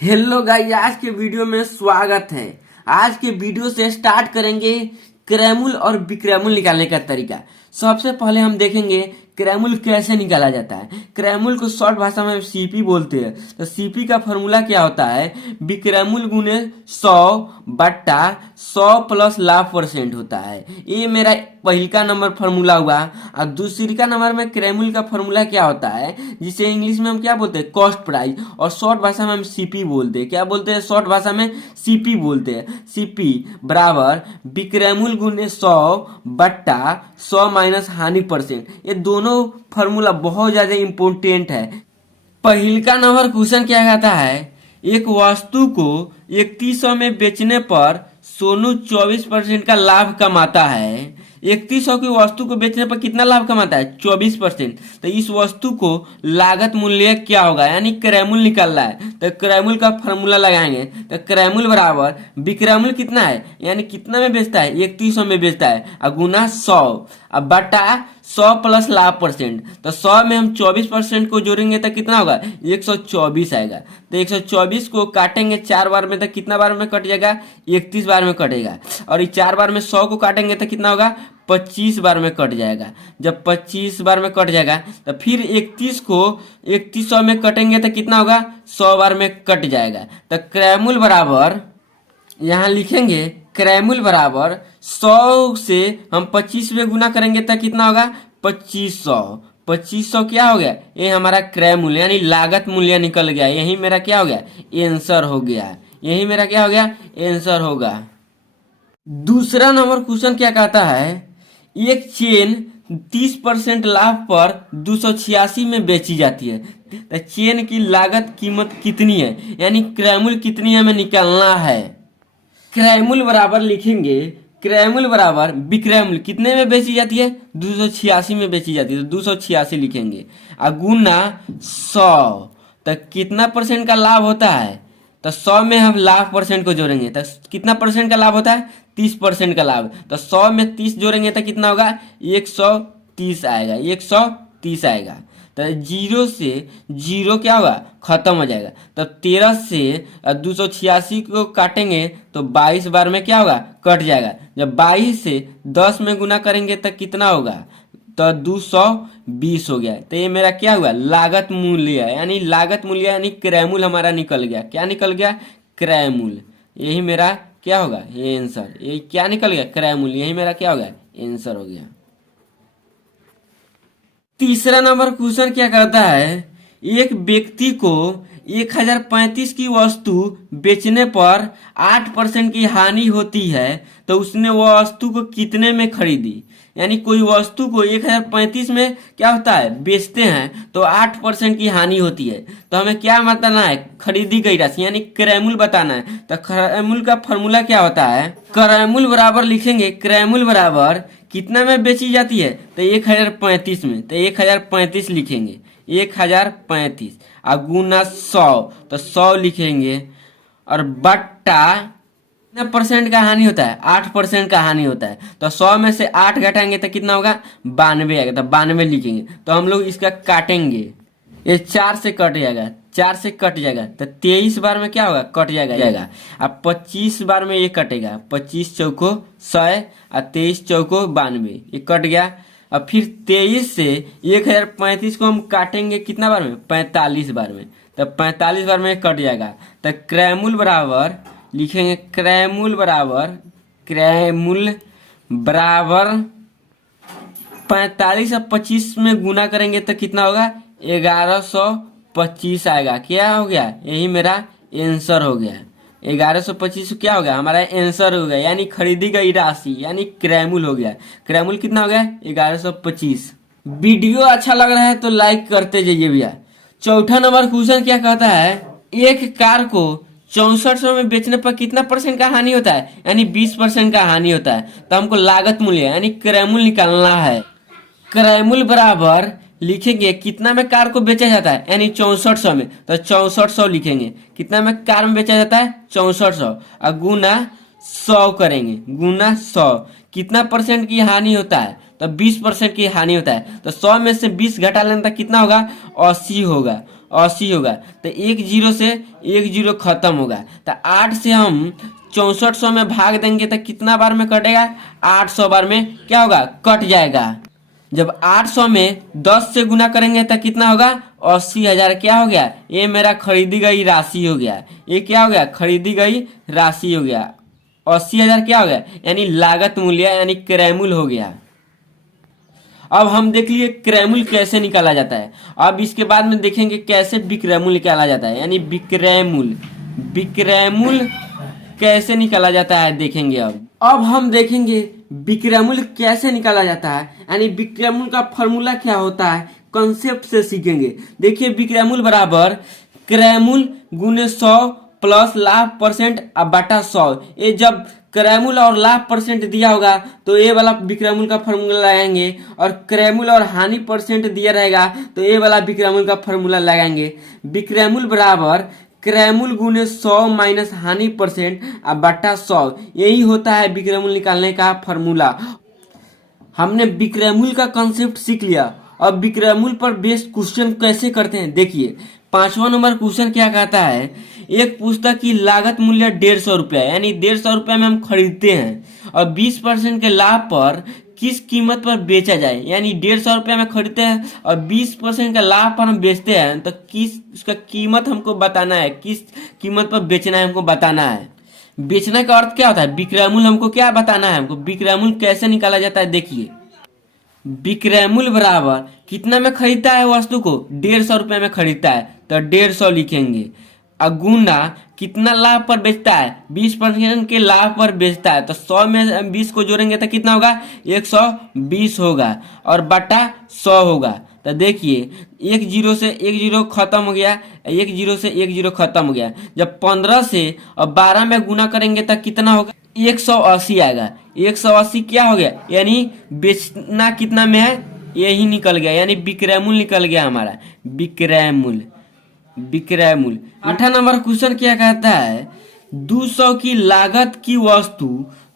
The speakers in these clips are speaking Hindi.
हेलो गाइस, आज के वीडियो में स्वागत है। आज के वीडियो से स्टार्ट करेंगे क्रैमुल और विक्रैमुल निकालने का तरीका। सबसे पहले हम देखेंगे क्रैमुल कैसे निकाला जाता है। क्रैमुल को शॉर्ट भाषा में सीपी बोलते हैं। तो सीपी का फॉर्मूला क्या होता है? विक्रैमुल गुने 100/100 प्लस लाभ % होता है। ये मेरा पहला नंबर फॉर्मूला हुआ। और दूसरी नंबर में क्रैमुल का फॉर्मूला क्या होता है, जिसे इंग्लिश में हम क्या बोलते हैं? Cost price. और शॉर्ट भाषा में हम सीपी बोलते हैं। क्या बोलते हैं? शॉर्ट भाषा में सीपी बोलते हैं। सीपी बराबर विक्रैमुल गुने 100/100 माइनस हानि %। ये दोनों फॉर्मूला बहुत ज्यादा इंपॉर्टेंट है। पहला नंबर क्वेश्चन क्या कहता है? एक वस्तु को 3100 में बेचने पर सोनू 24% का लाभ कमाता है। 3100 की वस्तु को बेचने पर कितना लाभ कमाता है? 24%। तो इस वस्तु को लागत मूल्य क्या होगा, यानी क्रैमुल निकालना है। तो क्रैमुल का फॉर्मूला लगाएंगे। तो क्रैमुल बराबर विक्रैमुल कितना है, यानी कितना में बेचता है? 3100 में बेचता है, और गुना 100 अब बटा 100 प्लस लाभ %। तो 100 में हम 24% को जोड़ेंगे तो कितना होगा? 124 आएगा। तो 124 को काटेंगे 4 बार में तो कितना बार में कट जाएगा? 31 बार में कटेगा। और ये 4 बार में 100 को काटेंगे तो कितना होगा? 25 बार में कट जाएगा। जब 25 बार में कट जाएगा तो फिर 31 को 3100 में कटेंगे तो कितना होगा? 100 बार में कट जाएगा। तो क्रैमुल बराबर यहाँ लिखेंगे, क्रैमुल बराबर 100 से हम 25 में गुना करेंगे तो कितना होगा? 2500। 2500 क्या हो गया? ये हमारा क्रैमुल यानी लागत मूल्य निकल गया। यही मेरा क्या हो गया? आंसर हो गया। यही मेरा क्या हो गया? आंसर होगा। दूसरा नंबर क्वेश्चन क्या कहता है? एक चेन 30% लाभ पर 286 में बेची जाती है। तो चेन की लागत कीमत कितनी है, यानी क्रैमुल कितनी हमें निकालना है। क्रैमुल बराबर लिखेंगे, क्रैमुल बराबर विक्रैमुल कितने में बेची जाती है? 286 में बेची जाती है। तो 286 लिखेंगे, और गुना 100। तो कितना % का लाभ होता है? तो 100 में हम लाभ % को जोड़ेंगे तो कितना % का लाभ होता है? 30% का लाभ। तो 100 में 30 जोड़ेंगे तो कितना होगा? 130 आएगा। 130 आएगा। तो जीरो से जीरो क्या होगा? खत्म हो जाएगा। तो 13 से 286 को काटेंगे तो 22 बार में क्या होगा? कट जाएगा। जब 22 से 10 में गुना करेंगे तो कितना होगा? तो 220 हो गया। तो ये मेरा क्या हुआ? लागत मूल्य है, यानी लागत मूल्य यानी क्रैमुल हमारा निकल गया। क्या निकल गया? क्रैमुल। यही मेरा क्या होगा? ये आंसर। ये क्या निकल गया? क्रैमुल। यही मेरा क्या हो गया? आंसर हो गया। तीसरा नंबर क्वेश्चन क्या कहता है? एक व्यक्ति को 1035 की वस्तु बेचने पर 8% की हानि होती है, तो उसने वह वस्तु को कितने में खरीदी? यानी कोई वस्तु को 1035 में क्या होता है? बेचते हैं तो 8% की हानि होती है। तो हमें क्या बताना है? खरीदी गई राशि, यानी क्रैमुल बताना है। तो क्रैमुल का फॉर्मूला क्या होता है? क्रैमुल बराबर लिखेंगे, क्रैमुल बराबर कितना में बेची जाती है? तो 1035 में। तो 1035 लिखेंगे, 1035 और गुना 100। तो 100 लिखेंगे, और बट्टा कितना % का हानि होता है? 8% का हानि होता है। तो 100 में से 8 घटाएंगे तो कितना होगा? 92 आएगा। तो 92 लिखेंगे। तो हम लोग इसका काटेंगे, ये 4 से कट जाएगा। 4 से कट जाएगा तो 23 बार में क्या होगा? कट जाएगा। अब 25 बार में ये कटेगा। 25 चौको 100 और 23 चौको 92, ये कट गया। अब फिर 23 से 1035 को हम काटेंगे कितना बार में? 45 बार में। तो 45 बार में कट जाएगा। तो क्रैमुल बराबर लिखेंगे, क्रैमुल बराबर 45 और 25 में गुना करेंगे तो कितना होगा? 1125 आएगा। क्या हो गया? यही मेरा आंसर हो गया। 1125 क्या हो गया? हमारा आंसर हो गया, यानी खरीदी गई राशि, यानी क्रैमुल हो गया। क्रैमुल कितना हो गया? 1125। वीडियो अच्छा लग रहा है तो लाइक करते जाइए भैया। चौथा नंबर क्वेश्चन क्या कहता है? एक कार को 6400 में बेचने पर कितना % का हानि होता है? यानी 20% का हानि होता है। तो हमको लागत मूल्य यानी क्रैमुल निकालना है। क्रैमुल बराबर लिखेंगे, कितना में कार को बेचा जाता है? यानी 6400 में। तो 6400 लिखेंगे। कितना में कार में बेचा जाता है? 6400 और गुना 100 करेंगे, गुना 100। कितना % की हानि होता है? तो 20% की हानि होता है। तो 100 में से 20 घटा लेना तो कितना होगा? 80 होगा। 80 होगा। तो एक जीरो से एक जीरो खत्म होगा। तो 8 से हम 6400 में भाग देंगे तो कितना बार में कटेगा? 800 बार में क्या होगा? कट जाएगा। जब 800 में 10 से गुना करेंगे तो कितना होगा? 80,000 क्या हो गया? ये मेरा खरीदी गई राशि हो गया। ये क्या हो गया? खरीदी गई राशि हो गया। 80,000 क्या हो गया? यानी लागत मूल्य यानी क्रयमूल्य हो गया। अब हम देख लिए क्रयमूल्य कैसे निकाला जाता है। अब इसके बाद में देखेंगे कैसे विक्रयमूल्य निकाला जाता है, यानी विक्रयमूल्य। विक्रयमूल्य कैसे निकाला जाता है देखेंगे। अब हम देखेंगे विक्रयमूल्य कैसे निकाला जाता है, यानी विक्रयमूल्य का फॉर्मूला क्या होता है, कॉन्सेप्ट से सीखेंगे। देखिए विक्रयमूल्य बराबर क्रयमूल्य गुने 100 प्लस लाभ परसेंट अब बटा 100। ये जब क्रयमूल्य और लाभ परसेंट दिया होगा तो ये वाला विक्रयमूल्य का फॉर्मूला लगाएंगे, और क्रयमूल्य और हानि परसेंट दिया रहेगा तो ये वाला विक्रयमूल्य का फॉर्मूला लगाएंगे। विक्रयमूल्य बराबर क्रयमूल्य गुने 100 माइनस हानि परसेंट अब बटा 100। यही होता है विक्रयमूल्य निकालने का फॉर्मूला। हमने विक्रयमूल्य का कॉन्सेप्ट सीख लिया। अब विक्रयमूल्य पर बेस्ड क्वेश्चन कैसे करते हैं देखिए। 5वां नंबर क्वेश्चन क्या कहता है, एक पुस्तक की लागत मूल्य 150 रुपया, यानी 150 रुपया में हम खरीदते हैं और 20% के लाभ पर किस कीमत पर बेचा जाए। यानी 150 रुपया में खरीदते हैं और 20% का लाभ पर हम बेचते हैं, तो किस उसका कीमत हमको बताना है, किस कीमत पर बेचना है हमको बताना है। बेचने का अर्थ क्या होता है? विक्रयमूल्य हमको क्या बताना है, हमको विक्रयमूल्य कैसे निकाला जाता है देखिए। विक्रयमूल्य बराबर कितना में खरीदता है वस्तु को? 150 रुपये में खरीदता है तो 150 लिखेंगे। गुना कितना लाभ पर बेचता है? 20% के लाभ पर बेचता है, तो 100 में 20 को जोड़ेंगे तो कितना होगा? 120 होगा, और बटा 100 होगा। तो देखिए एक जीरो से एक जीरो खत्म हो गया, एक जीरो से एक जीरो खत्म हो गया। जब 15 से और 12 में गुना करेंगे तो कितना होगा? 180 आएगा। 180 क्या हो गया? यानी बेचना कितना में है? यही निकल गया, यानी विक्रयमूल्य निकल गया हमारा। विक्रयमूल्य। विक्रयमूल्य 8वां नंबर क्वेश्चन क्या कहता है, 200 की लागत की वस्तु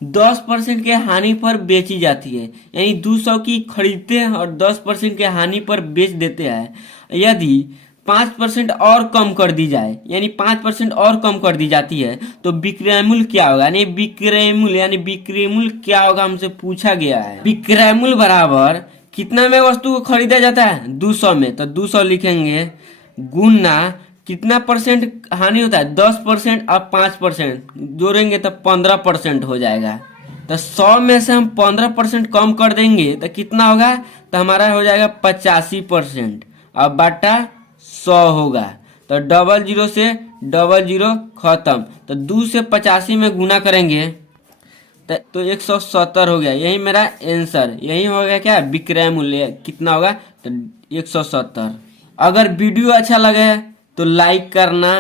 10% के हानि पर बेची जाती है। यानी 200 की खरीदते हैं और 10% के हानि पर बेच देते हैं। यदि 5% और कम कर दी जाए, यानी 5% और कम कर दी जाती है तो विक्रयमूल्य क्या होगा? यानी विक्रयमूल्य क्या होगा हमसे पूछा गया है। विक्रयमूल्य बराबर कितना में वस्तु को खरीदा जाता है? 200 में, तो 200 लिखेंगे। गुना कितना परसेंट हानि होता है? 10% और 5% जोड़ेंगे तो 15% हो जाएगा। तो 100 में से हम 15% कम कर देंगे तो कितना होगा? तो हमारा हो जाएगा 85%, और बटा 100 होगा। तो 00 से 00 खत्म, तो 2 से 85 में गुना करेंगे तो 170 हो गया। यही मेरा आंसर, यही हो गया क्या? विक्रयमूल्य कितना होगा? तो 170। अगर वीडियो अच्छा लगे तो लाइक करना।